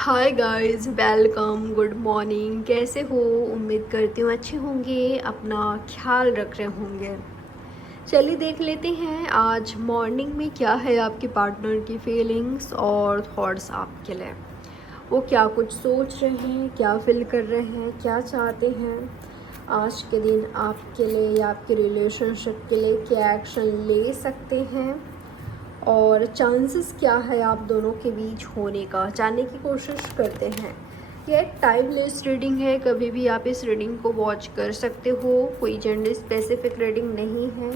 Hi guys, welcome, good morning. कैसे हो? उम्मीद करती हूँ अच्छे होंगे, अपना ख्याल रख रहे होंगे। चलिए देख लेते हैं आज मॉर्निंग में क्या है आपके पार्टनर की फीलिंग्स और थॉट्स आपके लिए। वो क्या कुछ सोच रहे हैं, क्या फील कर रहे हैं, क्या चाहते हैं आज के दिन आपके लिए या आपके रिलेशनशिप के लिए, क्या एक्शन ले सकते हैं और चांसेस क्या है आप दोनों के बीच होने का, जानने की कोशिश करते हैं। ये एक टाइमलेस रीडिंग है, कभी भी आप इस रीडिंग को वॉच कर सकते हो, कोई जेंडर स्पेसिफिक रीडिंग नहीं है।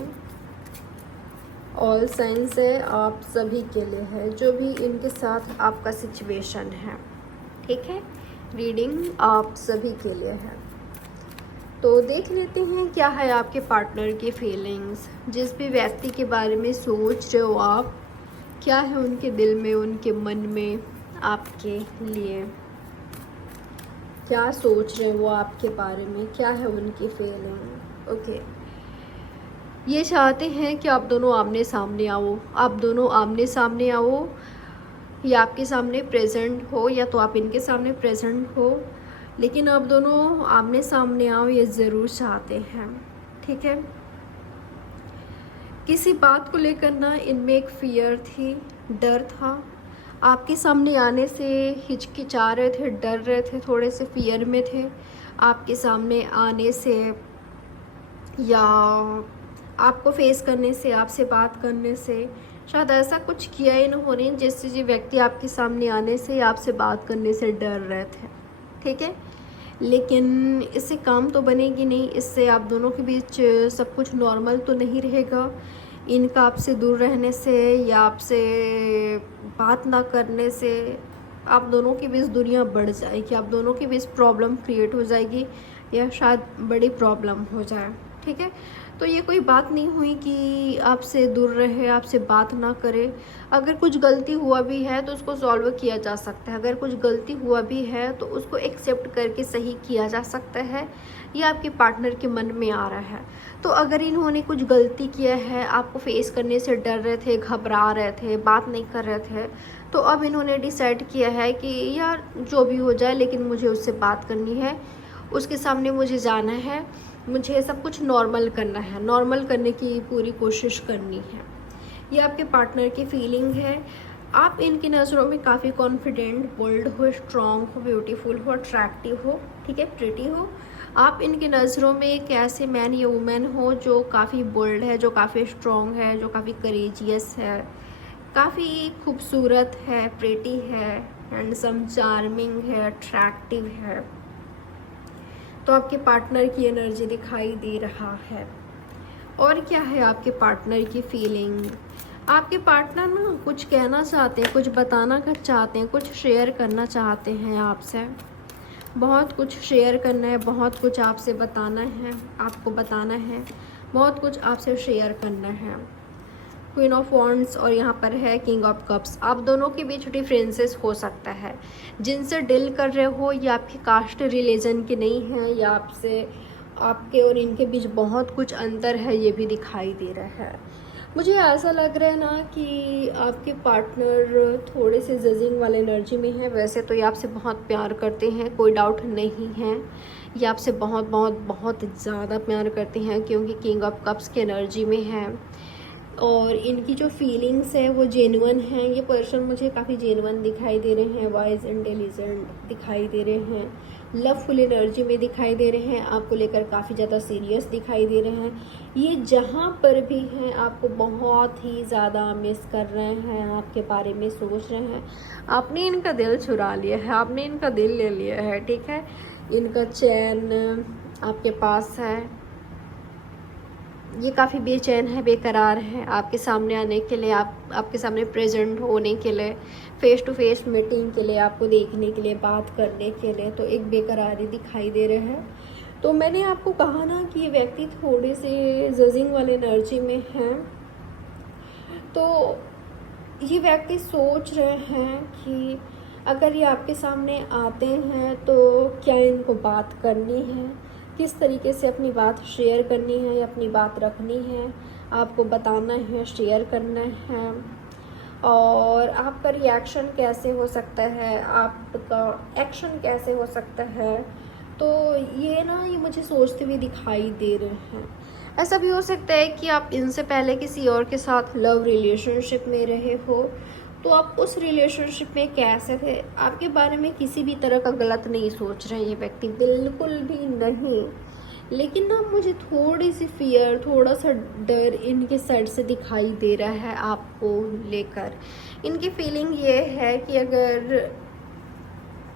ऑल साइंस है, आप सभी के लिए है, जो भी इनके साथ आपका सिचुएशन है। ठीक है, रीडिंग आप सभी के लिए है। तो देख लेते हैं क्या है आपके पार्टनर की फीलिंग्स, जिस भी व्यक्ति के बारे में सोच रहे हो आप, क्या है उनके दिल में, उनके मन में आपके लिए, क्या सोच रहे हैं वो आपके बारे में, क्या है उनकी फीलिंग। ओके, ये चाहते हैं कि आप दोनों आमने सामने आओ, आप दोनों आमने सामने आओ, या आपके सामने प्रेजेंट हो या तो आप इनके सामने प्रेजेंट हो, लेकिन आप दोनों आमने सामने आओ ये ज़रूर चाहते हैं। ठीक है, किसी बात को लेकर ना इनमें एक फियर थी, डर था। आपके सामने आने से हिचकिचा रहे थे, डर रहे थे, थोड़े से फियर में थे आपके सामने आने से, या आपको फेस करने से, आपसे बात करने से। शायद ऐसा कुछ किया ही इन्होंने जिससे ये व्यक्ति आपके सामने आने से या आपसे बात करने से डर रहे थे। ठीक है, लेकिन इससे काम तो बनेगी नहीं, इससे आप दोनों के बीच सब कुछ नॉर्मल तो नहीं रहेगा। इनका आपसे दूर रहने से या आपसे बात ना करने से आप दोनों के बीच दुनिया बढ़ जाएगी, आप दोनों के बीच प्रॉब्लम क्रिएट हो जाएगी या शायद बड़ी प्रॉब्लम हो जाए। ठीक है, तो ये कोई बात नहीं हुई कि आपसे दूर रहे, आपसे बात ना करे। अगर कुछ गलती हुआ भी है तो उसको सॉल्व किया जा सकता है, अगर कुछ गलती हुआ भी है तो उसको एक्सेप्ट करके सही किया जा सकता है। ये आपके पार्टनर के मन में आ रहा है। तो अगर इन्होंने कुछ गलती किया है, आपको फेस करने से डर रहे थे, घबरा रहे थे, बात नहीं कर रहे थे, तो अब इन्होंने डिसाइड किया है कि यार जो भी हो जाए लेकिन मुझे उससे बात करनी है, उसके सामने मुझे जाना है, मुझे सब कुछ नॉर्मल करना है, नॉर्मल करने की पूरी कोशिश करनी है। ये आपके पार्टनर की फीलिंग है। आप इनकी नज़रों में काफ़ी कॉन्फिडेंट, बोल्ड हो, स्ट्रॉन्ग हो, ब्यूटीफुल हो, अट्रैक्टिव हो, ठीक है, प्रिटी हो। आप इनकी नज़रों में एक ऐसे मैन या वुमेन हो जो काफ़ी बोल्ड है, जो काफ़ी स्ट्रॉन्ग है, जो काफ़ी करेजियस है, काफ़ी खूबसूरत है, प्रिटी है, हैंडसम, चार्मिंग है, अट्रैक्टिव है। तो आपके पार्टनर की एनर्जी दिखाई दे रहा है। और क्या है आपके पार्टनर की फीलिंग? आपके पार्टनर ना कुछ कहना चाहते हैं, कुछ बताना चाहते हैं, कुछ शेयर करना चाहते हैं आपसे। बहुत कुछ शेयर करना है, बहुत कुछ आपसे बताना है, आपको बताना है, बहुत कुछ आपसे शेयर करना है। क्वीन ऑफ वॉन्ड्स और यहाँ पर है किंग ऑफ कप्स। आप दोनों के बीच डिफरेंसेस हो सकता है, जिनसे डील कर रहे हो या आपके कास्ट रिलीजन के नहीं हैं, या आपसे, आपके और इनके बीच बहुत कुछ अंतर है, ये भी दिखाई दे रहा है। मुझे ऐसा लग रहा है ना कि आपके पार्टनर थोड़े से जजिंग वाले एनर्जी में है। वैसे तो ये आपसे बहुत प्यार करते हैं, कोई डाउट नहीं है, ये आपसे बहुत बहुत बहुत ज़्यादा प्यार करते हैं, क्योंकि किंग ऑफ कप्स की एनर्जी में है और इनकी जो फीलिंग्स है वो जेन्युइन हैं। ये पर्सन मुझे काफ़ी जेन्युइन दिखाई दे रहे हैं, वाइज, इंटेलिजेंट दिखाई दे रहे हैं, लवफुल एनर्जी में दिखाई दे रहे हैं, आपको लेकर काफ़ी ज़्यादा सीरियस दिखाई दे रहे हैं। ये जहाँ पर भी हैं आपको बहुत ही ज़्यादा मिस कर रहे हैं, आपके बारे में सोच रहे हैं। आपने इनका दिल चुरा लिया है, आपने इनका दिल ले लिया है। ठीक है, इनका चैन आपके पास है। ये काफ़ी बेचैन है, बेकरार है आपके सामने आने के लिए, आपके सामने प्रेजेंट होने के लिए, फेस टू फेस मीटिंग के लिए, आपको देखने के लिए, बात करने के लिए। तो एक बेकरारी दिखाई दे रहा है। तो मैंने आपको कहा ना कि ये व्यक्ति थोड़े से जजिंग वाले एनर्जी में हैं। तो ये व्यक्ति सोच रहे हैं कि अगर ये आपके सामने आते हैं तो क्या इनको बात करनी है, किस तरीके से अपनी बात शेयर करनी है या अपनी बात रखनी है, आपको बताना है, शेयर करना है। और आपका रिएक्शन कैसे हो सकता है, आपका एक्शन कैसे हो सकता है। तो ये मुझे सोचते हुए दिखाई दे रहे हैं। ऐसा भी हो सकता है कि आप इनसे पहले किसी और के साथ लव रिलेशनशिप में रहे हो, तो आप उस रिलेशनशिप में कैसे थे, आपके बारे में किसी भी तरह का गलत नहीं सोच रहे हैं ये व्यक्ति, बिल्कुल भी नहीं। लेकिन मुझे थोड़ी सी फियर, थोड़ा सा डर इनके साइड से दिखाई दे रहा है आपको लेकर। इनकी फीलिंग ये है कि अगर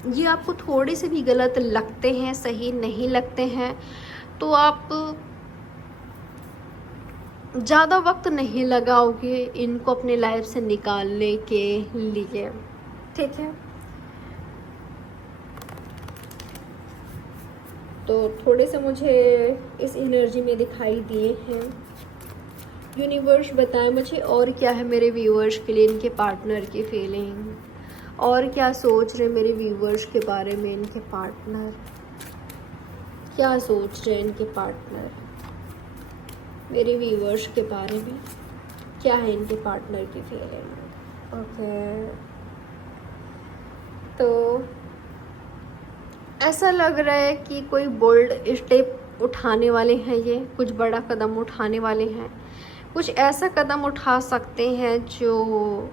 ये आपको थोड़े से भी गलत लगते हैं, सही नहीं लगते हैं, तो आप ज़्यादा वक्त नहीं लगाओगे इनको अपने लाइफ से निकालने के लिए, ठीक है। तो थोड़े से मुझे इस एनर्जी में दिखाई दिए हैं। यूनिवर्स बताए मुझे और क्या है मेरे व्यूअर्स के लिए इनके पार्टनर की फीलिंग, और क्या सोच रहे मेरे व्यूअर्स के बारे में इनके पार्टनर, क्या सोच रहे हैं इनके पार्टनर मेरे व्यूअर्स के बारे में, क्या है इनके पार्टनर की फीलिंग। ओके, तो ऐसा लग रहा है कि कोई बोल्ड स्टेप उठाने वाले हैं, ये कुछ बड़ा कदम उठाने वाले हैं, कुछ ऐसा कदम उठा सकते हैं जो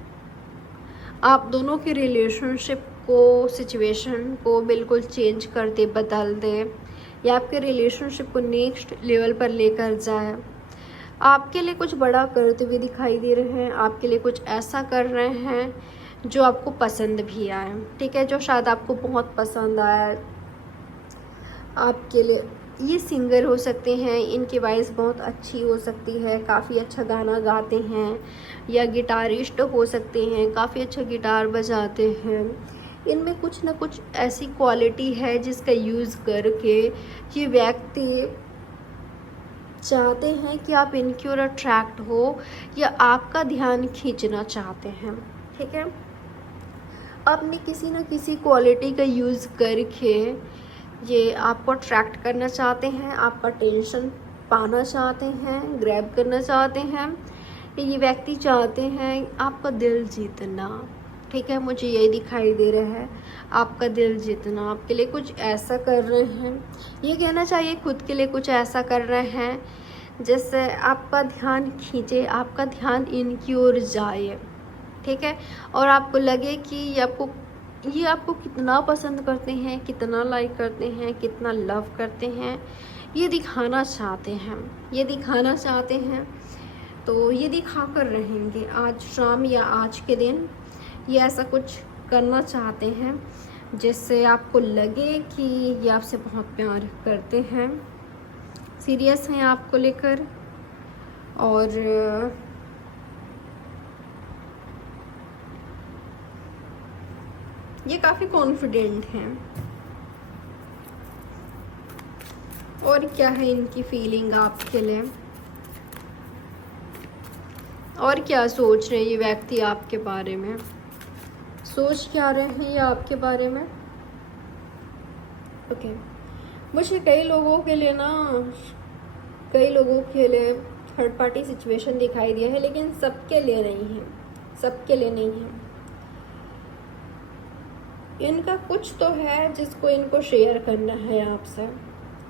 आप दोनों के रिलेशनशिप को, सिचुएशन को बिल्कुल चेंज कर दे, बदल दे, या आपके रिलेशनशिप को नेक्स्ट लेवल पर लेकर जाए। आपके लिए कुछ बड़ा करते हुए दिखाई दे रहे हैं, आपके लिए कुछ ऐसा कर रहे हैं जो आपको पसंद भी आए, ठीक है, जो शायद आपको बहुत पसंद आए। आपके लिए ये सिंगर हो सकते हैं, इनकी वॉइस बहुत अच्छी हो सकती है, काफ़ी अच्छा गाना गाते हैं, या गिटारिस्ट हो सकते हैं, काफ़ी अच्छा गिटार बजाते हैं। इनमें कुछ ना कुछ ऐसी क्वालिटी है जिसका यूज़ करके ये व्यक्ति चाहते हैं कि आप इनकी ओर अट्रैक्ट हो, या आपका ध्यान खींचना चाहते हैं, ठीक है। अपनी किसी न किसी क्वालिटी का यूज़ करके ये आपको अट्रैक्ट करना चाहते हैं, आपका टेंशन पाना चाहते हैं, ग्रैब करना चाहते हैं। ये व्यक्ति चाहते हैं आपका दिल जीतना, ठीक है, मुझे यही दिखाई दे रहा है, आपका दिल जीतना। आपके लिए कुछ ऐसा कर रहे हैं, ये कहना चाहिए खुद के लिए कुछ ऐसा कर रहे हैं जिससे आपका ध्यान खींचे, आपका ध्यान इनकी ओर जाए, ठीक है, और आपको लगे कि ये आपको कितना पसंद करते हैं, कितना लाइक करते हैं, कितना लव करते हैं, ये दिखाना चाहते हैं, ये दिखाना चाहते हैं। तो ये दिखा कर रहेंगे आज शाम या आज के दिन, ये ऐसा कुछ करना चाहते हैं जिससे आपको लगे कि ये आपसे बहुत प्यार करते हैं, सीरियस हैं आपको लेकर, और ये काफ़ी कॉन्फिडेंट हैं। और क्या है इनकी फीलिंग आपके लिए, और क्या सोच रहे हैं ये व्यक्ति आपके बारे में, सोच क्या रहे हैं ये आपके बारे में। ओके, मुझे कई लोगों के लिए थर्ड पार्टी सिचुएशन दिखाई दिया है, लेकिन सबके लिए नहीं है, सबके लिए नहीं है। इनका कुछ तो है जिसको इनको शेयर करना है आपसे,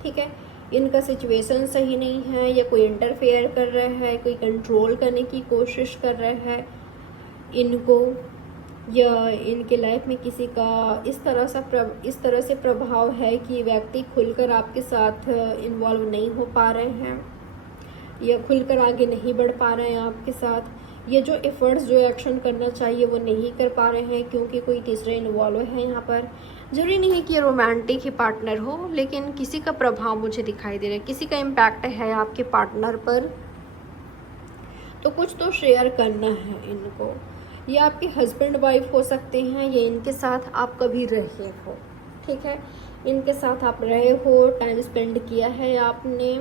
ठीक है। इनका सिचुएशन सही नहीं है, या कोई इंटरफेयर कर रहा है, कोई कंट्रोल करने की कोशिश कर रहा है इनको, या इनके लाइफ में किसी का इस तरह से प्रभाव है कि व्यक्ति खुलकर आपके साथ इन्वॉल्व नहीं हो पा रहे हैं, या खुलकर आगे नहीं बढ़ पा रहे हैं आपके साथ। ये जो एफर्ट्स, जो एक्शन करना चाहिए वो नहीं कर पा रहे हैं क्योंकि कोई तीसरा इन्वॉल्व है यहाँ पर। ज़रूरी नहीं है कि ये रोमांटिक ही पार्टनर हो, लेकिन किसी का प्रभाव मुझे दिखाई दे रहा है, किसी का इम्पैक्ट है आपके पार्टनर पर। तो कुछ तो शेयर करना है इनको। ये आपके हस्बैंड वाइफ हो सकते हैं, ये इनके साथ आप कभी रहे हो, ठीक है, इनके साथ आप रहे हो, टाइम स्पेंड किया है आपने,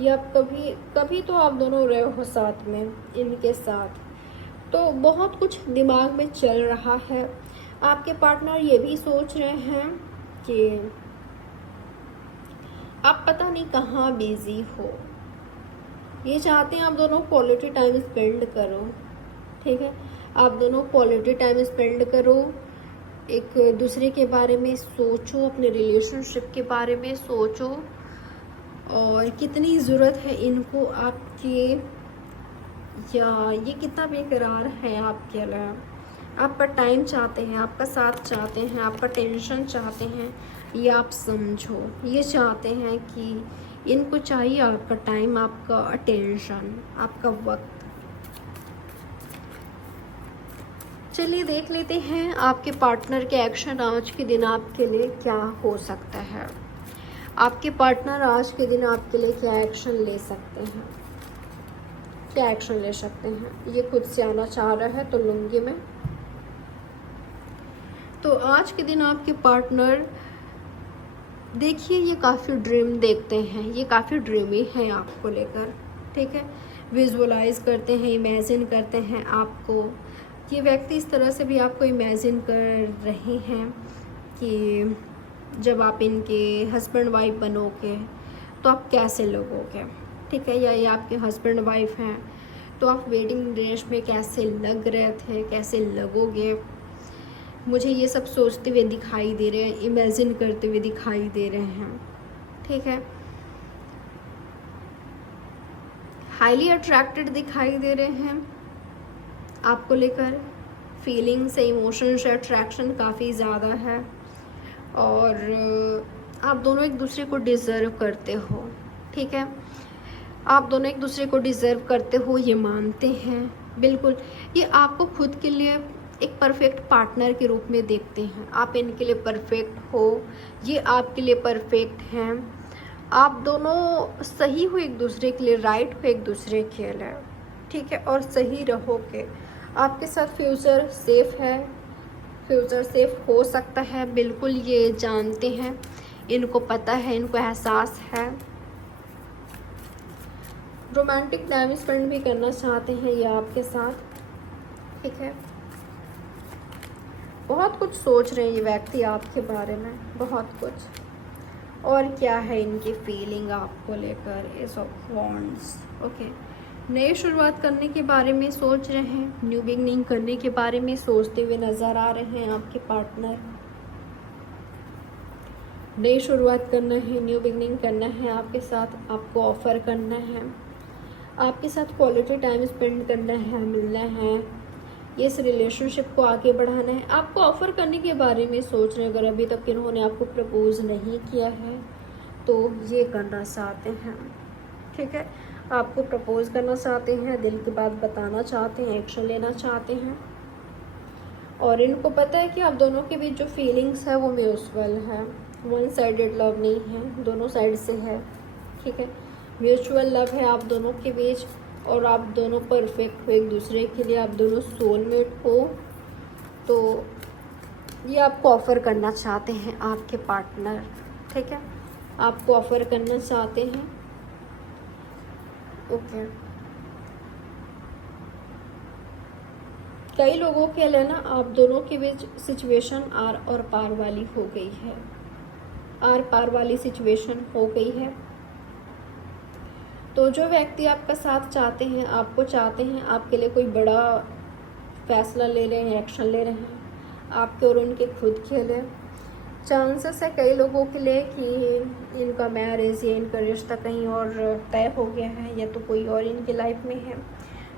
या कभी तो आप दोनों रहे हो साथ में इनके साथ। तो बहुत कुछ दिमाग में चल रहा है। आपके पार्टनर ये भी सोच रहे हैं कि आप पता नहीं कहाँ बिजी हो, ये चाहते हैं आप दोनों क्वालिटी टाइम स्पेंड करो, ठीक है। आप दोनों क्वालिटी टाइम स्पेंड करो, एक दूसरे के बारे में सोचो, अपने रिलेशनशिप के बारे में सोचो और कितनी ज़रूरत है इनको आपके, या ये कितना बेकरार है आपके लिए। आपका टाइम चाहते हैं, आपका साथ चाहते हैं, आपका टेंशन चाहते हैं, ये आप समझो। ये चाहते हैं कि इनको चाहिए आपका टाइम, आपका अटेंशन, आपका वक्त। चलिए देख लेते हैं आपके पार्टनर के एक्शन आज के दिन आपके लिए क्या हो सकता है। आपके पार्टनर आज के दिन आपके लिए क्या एक्शन ले सकते हैं, क्या एक्शन ले सकते हैं। ये खुद से आना चाह रहा है तो लूँगी मैं। तो आज के दिन आपके पार्टनर, देखिए ये काफ़ी ड्रीम देखते हैं, ये काफ़ी ड्रीमी हैं आपको लेकर, ठीक है। विजुअलाइज करते हैं, इमेजिन करते हैं आपको। ये व्यक्ति इस तरह से भी आपको इमेजिन कर रहे हैं कि जब आप इनके हस्बैंड वाइफ बनोगे तो आप कैसे लगोगे, ठीक है। या ये आपके हस्बैंड वाइफ हैं तो आप वेडिंग ड्रेस में कैसे लग रहे थे, कैसे लगोगे। मुझे ये सब सोचते हुए दिखाई दे रहे हैं, इमेजिन करते हुए दिखाई दे रहे हैं, ठीक है। हाईली अट्रैक्टेड दिखाई दे रहे हैं आपको लेकर। फीलिंग से, इमोशन से अट्रैक्शन काफ़ी ज़्यादा है और आप दोनों एक दूसरे को डिज़र्व करते हो, ठीक है। आप दोनों एक दूसरे को डिज़र्व करते हो, ये मानते हैं बिल्कुल। ये आपको खुद के लिए एक परफेक्ट पार्टनर के रूप में देखते हैं। आप इनके लिए परफेक्ट हो, ये आपके लिए परफेक्ट हैं। आप दोनों सही हो एक दूसरे के लिए, राइट हो एक दूसरे के लिए, ठीक है। और सही रहोगे। आपके साथ फ्यूचर सेफ है, फ्यूचर सेफ हो सकता है, बिल्कुल ये जानते हैं, इनको पता है, इनको एहसास है। रोमांटिक टाइम स्पेंड भी करना चाहते हैं ये आपके साथ, ठीक है। बहुत कुछ सोच रहे हैं ये व्यक्ति आपके बारे में, बहुत कुछ। और क्या है इनकी फीलिंग आपको लेकर, एस ऑफ वॉन्ड्स, ओके। नई शुरुआत करने के बारे में सोच रहे हैं, न्यू बिगनिंग करने के बारे में सोचते हुए नज़र आ रहे हैं आपके पार्टनर। नई शुरुआत करना है, न्यू बिगनिंग करना है आपके साथ, आपको ऑफ़र करना है, आपके साथ क्वालिटी टाइम स्पेंड करना है, मिलना है, ये इस रिलेशनशिप को आगे बढ़ाना है। आपको ऑफ़र करने के बारे में सोच रहे हैं। अगर अभी तक इन्होंने आपको प्रपोज नहीं किया है तो ये करना चाहते हैं, ठीक है। आपको प्रपोज करना चाहते हैं, दिल की बात बताना चाहते हैं, एक्शन लेना चाहते हैं। और इनको पता है कि आप दोनों के बीच जो फीलिंग्स है वो म्यूचुअल है, वन साइडेड लव नहीं है, दोनों साइड से है, ठीक है। म्यूचुअल लव है आप दोनों के बीच और आप दोनों परफेक्ट हो एक दूसरे के लिए, आप दोनों सोलमेट हो। तो ये आपको ऑफ़र करना चाहते हैं आपके पार्टनर, ठीक है। आपको ऑफ़र करना चाहते हैं, ओके। कई लोगों के लिए ना आप दोनों के बीच सिचुएशन आर और पार वाली हो गई है, आर पार वाली सिचुएशन हो गई है। तो जो व्यक्ति आपका साथ चाहते हैं, आपको चाहते हैं, आपके लिए कोई बड़ा फैसला ले रहे हैं, एक्शन ले रहे हैं आपके और उनके खुद के लिए। चांसेस है कई लोगों के लिए कि इनका मैरिज या इनका रिश्ता कहीं और तय हो गया है या तो कोई और इनकी लाइफ में है।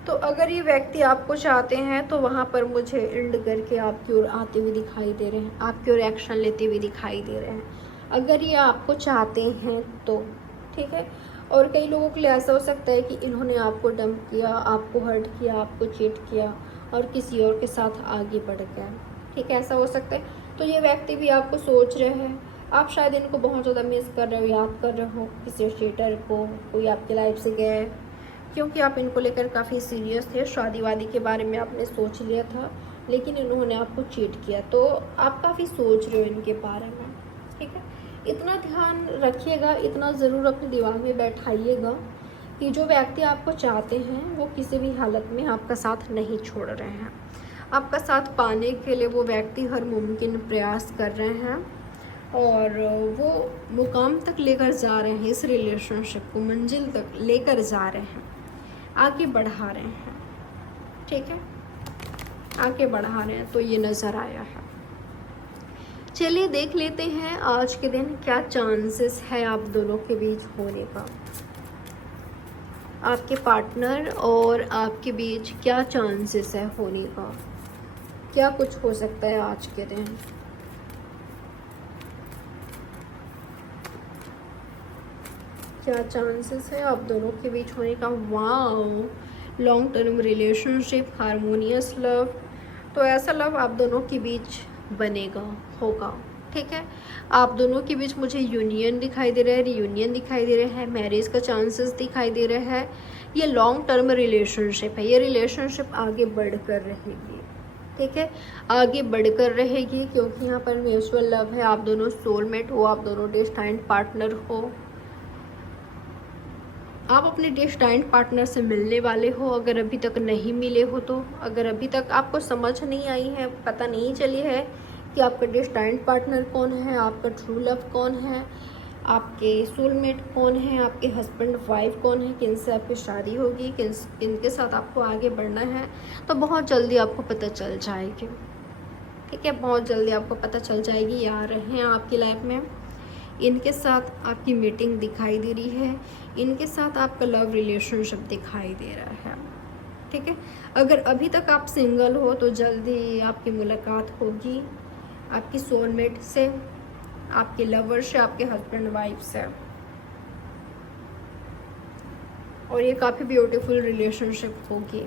तो अगर ये व्यक्ति आपको चाहते हैं तो वहाँ पर मुझे एंड करके आपकी ओर आते हुए दिखाई दे रहे हैं, आपकी ओर एक्शन लेते हुए दिखाई दे रहे हैं, अगर ये आपको चाहते हैं तो, ठीक है। और कई लोगों के लिए ऐसा हो सकता है कि इन्होंने आपको डंप किया, आपको हर्ट किया, आपको चीट किया और किसी और के साथ आगे बढ़ गया, ठीक है, ऐसा हो सकता है। तो ये व्यक्ति भी आपको सोच रहे हैं, आप शायद इनको बहुत ज़्यादा मिस कर रहे हो, याद कर रहे हो, किसी चीटर को, कोई आपकी लाइफ से गया है, क्योंकि आप इनको लेकर काफ़ी सीरियस थे, शादी वादी के बारे में आपने सोच लिया था, लेकिन इन्होंने आपको चीट किया। तो आप काफ़ी सोच रहे हो इनके बारे में, ठीक है। इतना ध्यान रखिएगा, इतना ज़रूर अपने दिमाग में बैठाइएगा कि जो व्यक्ति आपको चाहते हैं वो किसी भी हालत में आपका साथ नहीं छोड़ रहे हैं। आपका साथ पाने के लिए वो व्यक्ति हर मुमकिन प्रयास कर रहे हैं और वो मुकाम तक लेकर जा रहे हैं, इस रिलेशनशिप को मंजिल तक लेकर जा रहे हैं, आगे बढ़ा रहे हैं, ठीक है। आगे बढ़ा रहे हैं, तो ये नज़र आया है। चलिए देख लेते हैं आज के दिन क्या चांसेस है आप दोनों के बीच होने का। आपके पार्टनर और आपके बीच क्या चांसेस है होने का, क्या कुछ हो सकता है आज के दिन। क्या चांसेस है आप दोनों के बीच होने का। Wow, long term relationship, harmonious love. तो ऐसा लव आप दोनों के बीच बनेगा, होगा, ठीक है। आप दोनों के बीच मुझे यूनियन दिखाई दे रहा है, रियूनियन दिखाई दे रहा है, मैरिज का चांसेस दिखाई दे रहा है। ये लॉन्ग टर्म रिलेशनशिप है, ये रिलेशनशिप आगे बढ़कर रहेगी, ठीक है, आगे बढ़कर रहेगी, क्योंकि यहाँ पर म्यूचुअल लव है। आप दोनों सोलमेट हो, आप दोनों डेस्टाइन्ड पार्टनर हो। आप अपने डेस्टाइन्ड पार्टनर से मिलने वाले हो, अगर अभी तक नहीं मिले हो तो। अगर अभी तक आपको समझ नहीं आई है, पता नहीं चली है कि आपका डेस्टाइन्ड पार्टनर कौन है, आपका ट्रू लव कौन है, आपके सोलमेट कौन है, आपके हस्बैंड वाइफ कौन है, किनसे आपकी शादी होगी, किनके साथ आपको आगे बढ़ना है, तो बहुत जल्दी आपको पता चल जाएगी, ठीक है। बहुत जल्दी आपको पता चल जाएगी, ये आ रहे हैं आपकी लाइफ में। इनके साथ आपकी मीटिंग दिखाई दे रही है, इनके साथ आपका लव रिलेशनशिप दिखाई दे रहा है, ठीक है। अगर अभी तक आप सिंगल हो तो जल्दी आपकी मुलाकात होगी आपकी सोलमेट से, आपके लवर से, आपके हस्बैंड वाइफ से, और ये काफ़ी ब्यूटीफुल रिलेशनशिप होगी।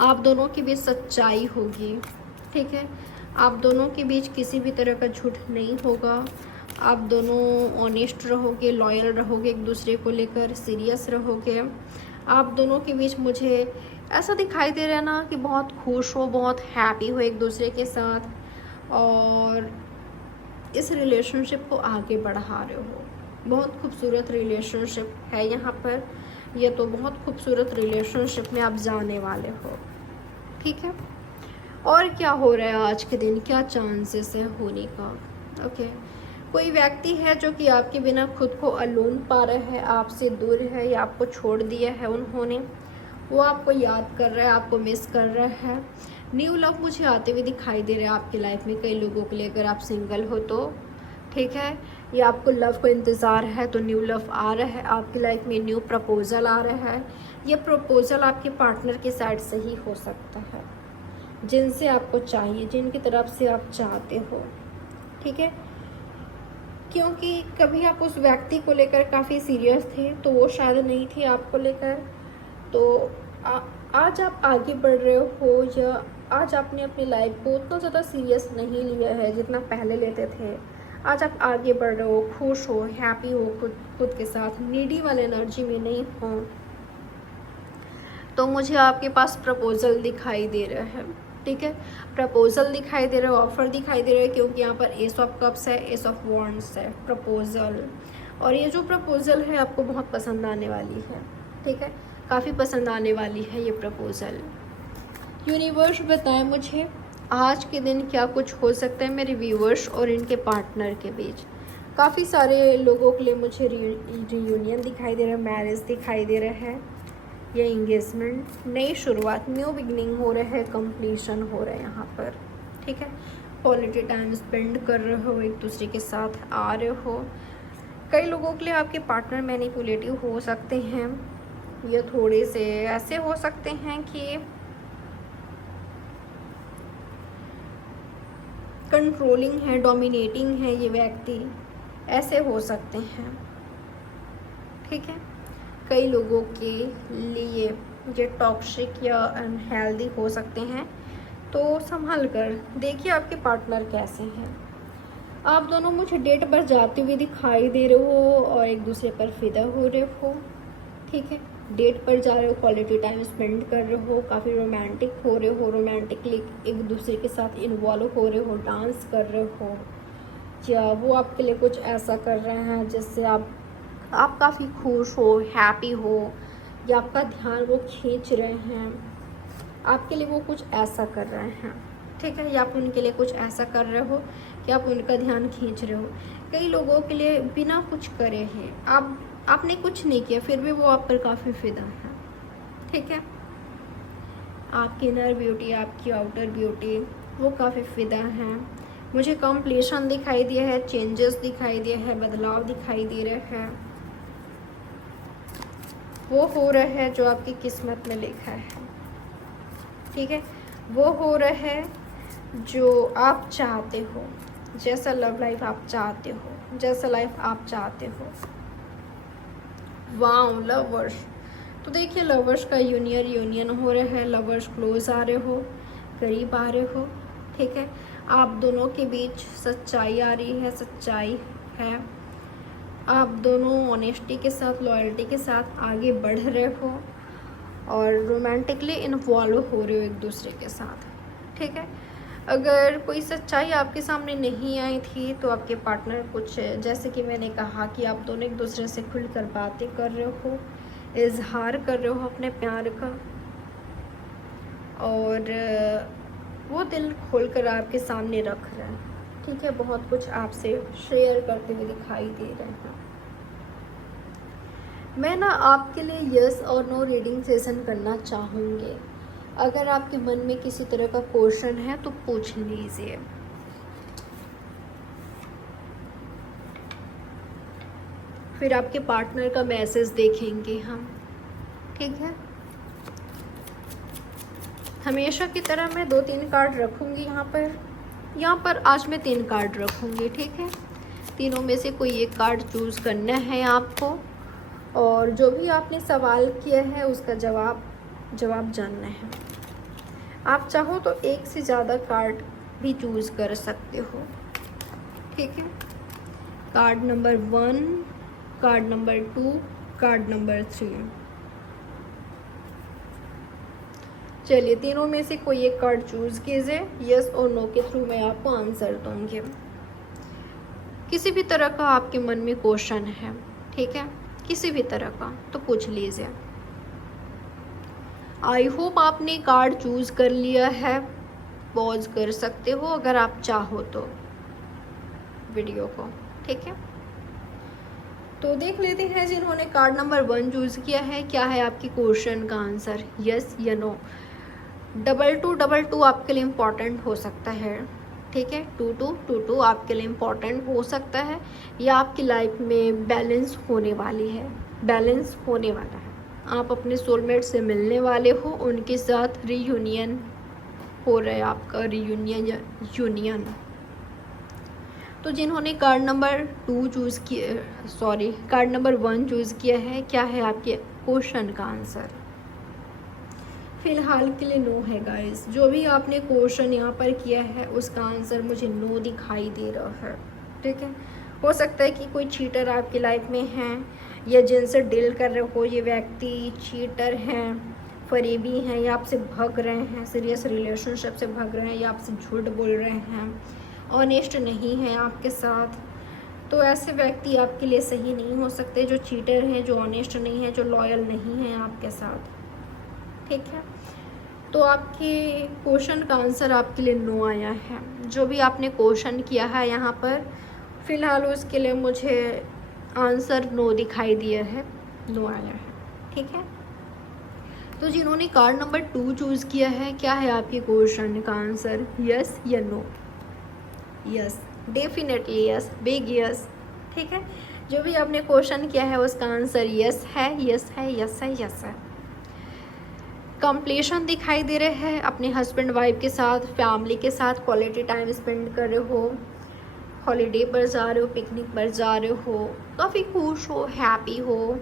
आप दोनों के बीच सच्चाई होगी, ठीक है। आप दोनों के बीच किसी भी तरह का झूठ नहीं होगा। आप दोनों ऑनेस्ट रहोगे, लॉयल रहोगे, एक दूसरे को लेकर सीरियस रहोगे। आप दोनों के बीच मुझे ऐसा दिखाई दे रहा है ना कि बहुत खुश हो, बहुत हैप्पी हो एक दूसरे के साथ, और इस रिलेशनशिप को आगे बढ़ा रहे हो। बहुत खूबसूरत रिलेशनशिप है यहाँ पर, यह तो बहुत खूबसूरत रिलेशनशिप में आप जाने वाले हो, ठीक है। और क्या हो रहा है आज के दिन, क्या चांसेस है होने का। ओके, कोई व्यक्ति है जो कि आपके बिना खुद को अलोन पा रहा है, आपसे दूर है या आपको छोड़ दिया है उन्होंने, वो आपको याद कर रहा है, आपको मिस कर रहा है। न्यू लव मुझे आते हुए दिखाई दे रहा है आपकी लाइफ में, कई लोगों के लिए, अगर आप सिंगल हो तो, ठीक है। या आपको लव को इंतज़ार है तो न्यू लव आ रहा है आपकी लाइफ में, न्यू प्रपोज़ल आ रहा है। ये प्रपोज़ल आपके पार्टनर की साइड से ही हो सकता है, जिनसे आपको चाहिए, जिनकी तरफ से आप चाहते हो, ठीक है। क्योंकि कभी आप उस व्यक्ति को लेकर काफ़ी सीरियस थे, तो वो शायद नहीं थी आपको लेकर। तो आज आप आगे बढ़ रहे हो, या आज आपने अपनी लाइफ को उतना ज़्यादा सीरियस नहीं लिया है जितना पहले लेते थे। आज आप आगे बढ़ रहे हो, खुश हो, हैप्पी हो खुद के साथ, नीडी वाले एनर्जी में नहीं हो। तो मुझे आपके पास प्रपोज़ल दिखाई दे रहा है, ठीक है। प्रपोज़ल दिखाई दे रहा है, ऑफ़र दिखाई दे रहा है, क्योंकि यहाँ पर एस ऑफ कप्स है, एस ऑफ वॉन्ड्स है, प्रपोज़ल। और ये जो प्रपोज़ल है आपको बहुत पसंद आने वाली है, ठीक है, काफ़ी पसंद आने वाली है ये प्रपोज़ल। यूनिवर्स बताएं मुझे आज के दिन क्या कुछ हो सकता है मेरे व्यूअर्स और इनके पार्टनर के बीच। काफ़ी सारे लोगों के लिए मुझे रियूनियन दिखाई दे रहा है, मैरिज दिखाई दे रहा है, या इंगेजमेंट, नई शुरुआत, न्यू बिगनिंग हो रहा है, कंप्लीशन हो रहा है यहाँ पर, ठीक है। क्वालिटी टाइम स्पेंड कर रहे हो, एक दूसरे के साथ आ रहे हो। कई लोगों के लिए आपके पार्टनर मैनिपुलेटिव हो सकते हैं, या थोड़े से ऐसे हो सकते हैं कि कंट्रोलिंग है, डोमिनेटिंग है ये व्यक्ति, ऐसे हो सकते हैं, ठीक है। कई लोगों के लिए ये टॉक्सिक या अनहेल्दी हो सकते हैं, तो संभाल कर देखिए आपके पार्टनर कैसे हैं। आप दोनों मुझे डेट पर जाते हुए दिखाई दे रहे हो और एक दूसरे पर फिदा हो रहे हो, ठीक है। डेट पर जा रहे हो, क्वालिटी टाइम स्पेंड कर रहे हो, काफ़ी रोमांटिक हो रहे हो, रोमांटिकली एक दूसरे के साथ इन्वॉल्व हो रहे हो, डांस कर रहे हो, या वो आपके लिए कुछ ऐसा कर रहे हैं जिससे आप काफ़ी खुश हो, हैप्पी हो, या आपका ध्यान वो खींच रहे हैं, आपके लिए वो कुछ ऐसा कर रहे हैं, ठीक है। या आप उनके लिए कुछ ऐसा कर रहे हो कि आप उनका ध्यान खींच रहे हो। कई लोगों के लिए बिना कुछ करे हैं, आपने कुछ नहीं किया, फिर भी वो आप पर काफ़ी फिदा है, ठीक है। आपकी इनर ब्यूटी, आपकी आउटर ब्यूटी वो काफ़ी फ़िदा हैं। मुझे कंप्लीशन दिखाई दिया है, चेंजेस दिखाई दिया है, बदलाव दिखाई दे रहे हैं। वो हो रहा है जो आपकी किस्मत में लिखा है, ठीक है। वो हो रहा है जो आप चाहते हो, जैसा लव लाइफ आप चाहते हो, जैसा लाइफ आप चाहते हो। वाओ लवर्स, तो देखिए लवर्स का यूनियन हो रहा है। लवर्स क्लोज आ रहे हो, करीब आ रहे हो, ठीक है। आप दोनों के बीच सच्चाई आ रही है, सच्चाई है। आप दोनों ऑनेस्टी के साथ, लॉयल्टी के साथ आगे बढ़ रहे हो और रोमांटिकली इन्वॉल्व हो रहे हो एक दूसरे के साथ, ठीक है। अगर कोई सच्चाई आपके सामने नहीं आई थी तो आपके पार्टनर कुछ, जैसे कि मैंने कहा कि आप दोनों एक दूसरे से खुलकर बातें कर रहे हो, इजहार कर रहे हो अपने प्यार का, और वो दिल खोलकर आपके सामने रख रहे हैं, ठीक है। बहुत कुछ आपसे शेयर करते हुए दिखाई दे रहे हैं। मैं ना आपके लिए यस और नो रीडिंग सेशन करना चाहूँगी। अगर आपके मन में किसी तरह का क्वेश्चन है तो पूछ लीजिए। फिर आपके पार्टनर का मैसेज देखेंगे हम, ठीक है। हमेशा की तरह मैं 2-3 कार्ड रखूँगी यहाँ पर आज मैं 3 कार्ड रखूँगी, ठीक है। तीनों में से कोई एक कार्ड चूज़ करना है आपको, और जो भी आपने सवाल किया है उसका जवाब जानना है। आप चाहो तो एक से ज़्यादा कार्ड भी चूज़ कर सकते हो, ठीक है। Card number 1, card number 2, card number 3। चलिए तीनों में से कोई एक कार्ड चूज़ कीजिए। यस और नो के थ्रू मैं आपको आंसर दूँगी। किसी भी तरह का आपके मन में क्वेश्चन है, ठीक है, किसी भी तरह का, तो पूछ लीजिए। आई होप आपने कार्ड चूज़ कर लिया है। पॉज कर सकते हो अगर आप चाहो तो वीडियो को, ठीक है। तो देख लेते हैं जिन्होंने कार्ड नंबर 1 चूज़ किया है, क्या है आपकी क्वेश्चन का आंसर, यस या नो। 2222 आपके लिए इम्पॉर्टेंट हो सकता है, ठीक है। 2222 आपके लिए इम्पॉर्टेंट हो सकता है, या आपकी लाइफ में बैलेंस होने वाली है, बैलेंस होने वाला है। आप अपने सोलमेट से मिलने वाले हो, उनके साथ रीयूनियन हो रहा है, आपका यूनियन। तो जिन्होंने कार्ड नंबर 2 चूज़ किया, कार्ड नंबर 1 चूज़ किया है, क्या है आपके क्वेश्चन का आंसर। फ़िलहाल के लिए नो है गाइस। जो भी आपने क्वेश्चन यहाँ पर किया है उसका आंसर मुझे नो दिखाई दे रहा है, ठीक है। हो सकता है कि कोई चीटर आपकी लाइफ में हैं, या जिनसे डील कर रहे हो ये व्यक्ति चीटर हैं, फरेबी हैं, या आपसे भग रहे हैं, सीरियस रिलेशनशिप से भग रहे हैं, या आपसे झूठ बोल रहे हैं, ऑनेस्ट नहीं है आपके साथ। तो ऐसे व्यक्ति आपके लिए सही नहीं हो सकते, जो चीटर हैं, जो ऑनेस्ट नहीं है, जो लॉयल नहीं है आपके साथ, ठीक है। तो आपके क्वेश्चन का आंसर आपके लिए नो आया है। जो भी आपने क्वेश्चन किया है यहाँ पर, फ़िलहाल उसके लिए मुझे आंसर नो दिखाई दिया है, नो आया है, ठीक है। तो जिन्होंने कार्ड नंबर 2 चूज़ किया है, क्या है आपके क्वेश्चन का आंसर, यस या no. Yes, definitely yes, big yes, ठीक है। जो भी आपने क्वेश्चन किया है उसका आंसर यस है, यस है, यस है, यस है। कंप्लीशन दिखाई दे रहे हैं, अपने हस्बैंड वाइफ के साथ, फैमिली के साथ क्वालिटी टाइम स्पेंड कर रहे हो, हॉलीडे पर जा रहे हो, पिकनिक पर जा रहे हो, काफ़ी खुश हो, हैप्पी हो,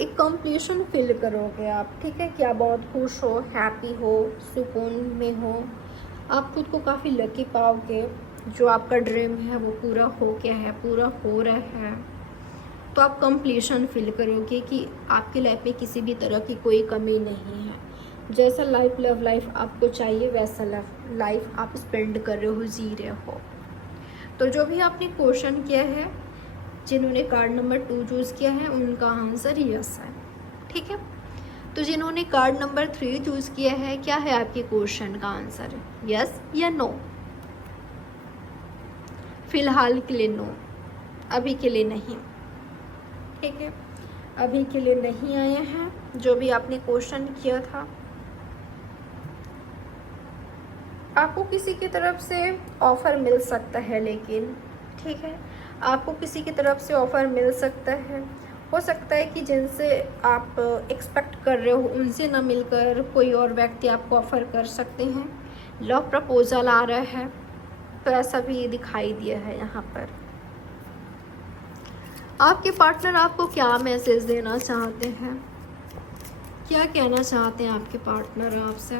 एक कंप्लीशन फील करोगे आप, ठीक है। क्या बहुत खुश हो, हैप्पी हो, सुकून में हो, आप खुद को काफ़ी लकी पाओगे। जो आपका ड्रीम है वो पूरा हो गया है, पूरा हो रहा है, तो आप कंप्लीशन फील करोगे कि आपकी लाइफ में किसी भी तरह की कोई कमी नहीं है। जैसा लव लाइफ आपको चाहिए वैसा लाइफ आप स्पेंड कर रहे हो, जी रहे हो। तो जो भी आपने क्वेश्चन किया है, जिन्होंने कार्ड नंबर 2 चूज़ किया है, उनका आंसर यस है, ठीक है। तो जिन्होंने कार्ड नंबर 3 चूज़ किया है, क्या है आपके क्वेश्चन का आंसर, यस या नो। फ़िलहाल के लिए नो, अभी के लिए नहीं, ठीक है, अभी के लिए नहीं आए हैं। जो भी आपने क्वेश्चन किया था आपको किसी की तरफ से ऑफ़र मिल सकता है, लेकिन ठीक है, आपको किसी की तरफ से ऑफ़र मिल सकता है। हो सकता है कि जिनसे आप एक्सपेक्ट कर रहे हो उनसे ना मिलकर कोई और व्यक्ति आपको ऑफ़र कर सकते हैं। लव प्रपोज़ल आ रहा है, तो ऐसा भी दिखाई दिया है यहाँ पर। आपके पार्टनर आपको क्या मैसेज देना चाहते हैं, क्या कहना चाहते हैं आपके पार्टनर आपसे,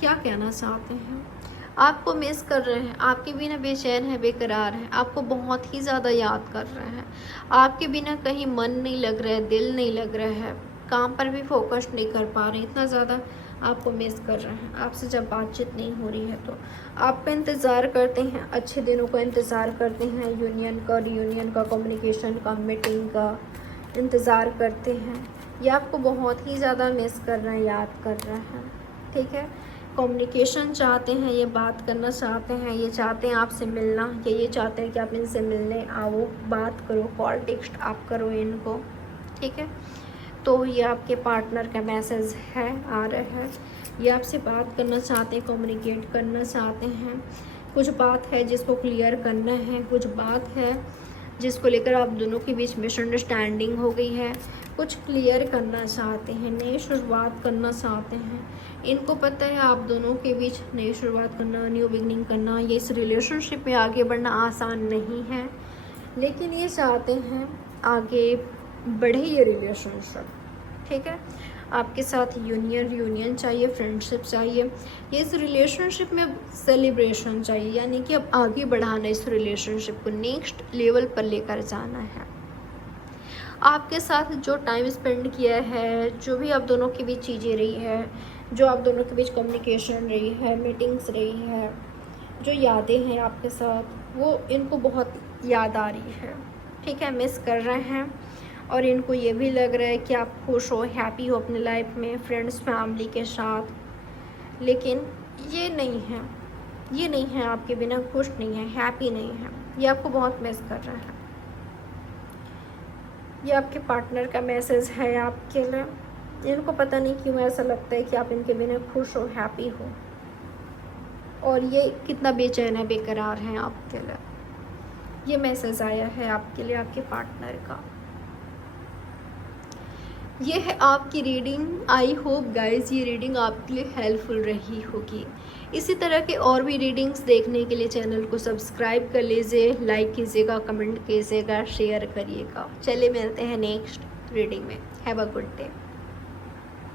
क्या कहना चाहते हैं? आपको मिस कर रहे हैं, आपके बिना बेचैन है, बेकरार है, आपको बहुत ही ज़्यादा याद कर रहे हैं, आपके बिना कहीं मन नहीं लग रहा है, दिल नहीं लग रहा है, काम पर भी फोकस नहीं कर पा रहे, इतना ज़्यादा आपको मिस कर रहे हैं। आपसे जब बातचीत नहीं हो रही है तो आपका इंतज़ार करते हैं, अच्छे दिनों का इंतज़ार करते हैं, यूनियन का, रियूनियन का, कम्युनिकेशन का, मीटिंग का इंतज़ार करते हैं। ये आपको बहुत ही ज़्यादा मिस कर रहे हैं, याद कर रहे हैं, ठीक है। कम्युनिकेशन चाहते हैं, ये बात करना चाहते हैं, ये चाहते हैं आपसे मिलना, ये चाहते हैं कि आप इनसे मिलने आओ, बात करो, कॉल टेक्स्ट आप करो इनको, ठीक है। तो ये आपके पार्टनर का मैसेज है, आ रहा है। ये आपसे बात करना चाहते हैं, कम्युनिकेट करना चाहते हैं। कुछ बात है जिसको क्लियर करना है, कुछ बात है जिसको लेकर आप दोनों के बीच मिसअंडरस्टैंडिंग हो गई है, कुछ क्लियर करना चाहते हैं, नई शुरुआत करना चाहते हैं। इनको पता है आप दोनों के बीच नई शुरुआत करना, न्यू बिगनिंग करना, ये इस रिलेशनशिप में आगे बढ़ना आसान नहीं है, लेकिन ये चाहते हैं आगे बढ़े ये रिलेशनशिप, ठीक है। आपके साथ यूनियन चाहिए, फ्रेंडशिप चाहिए, ये इस रिलेशनशिप में सेलिब्रेशन चाहिए, यानी कि अब आगे बढ़ाना, इस रिलेशनशिप को नेक्स्ट लेवल पर लेकर जाना है। आपके साथ जो टाइम स्पेंड किया है, जो भी आप दोनों के बीच चीज़ें रही है, जो आप दोनों के बीच कम्युनिकेशन रही है, मीटिंग्स रही है, जो यादें हैं आपके साथ, वो इनको बहुत याद आ रही है, ठीक है, मिस कर रहे हैं। और इनको ये भी लग रहा है कि आप खुश हो, हैप्पी हो अपने लाइफ में, फ्रेंड्स फैमिली के साथ, लेकिन ये नहीं है, ये नहीं है, आपके बिना खुश नहीं है, हैप्पी नहीं है, ये आपको बहुत मिस कर रहा है। ये आपके पार्टनर का मैसेज है आपके लिए। इनको पता नहीं क्यों ऐसा लगता है कि आप इनके बिना खुश हो, हैप्पी हो, और ये कितना बेचैन है, बेकरार हैं आपके लिए। ये मैसेज आया है आपके लिए आपके पार्टनर का। ये है आपकी रीडिंग। आई होप गाइस ये रीडिंग आपके लिए हेल्पफुल रही होगी। इसी तरह के और भी रीडिंग्स देखने के लिए चैनल को सब्सक्राइब कर लीजिए, लाइक कीजिएगा, कमेंट कीजिएगा, शेयर करिएगा। चलिए मिलते हैं नेक्स्ट रीडिंग में। Have a good day.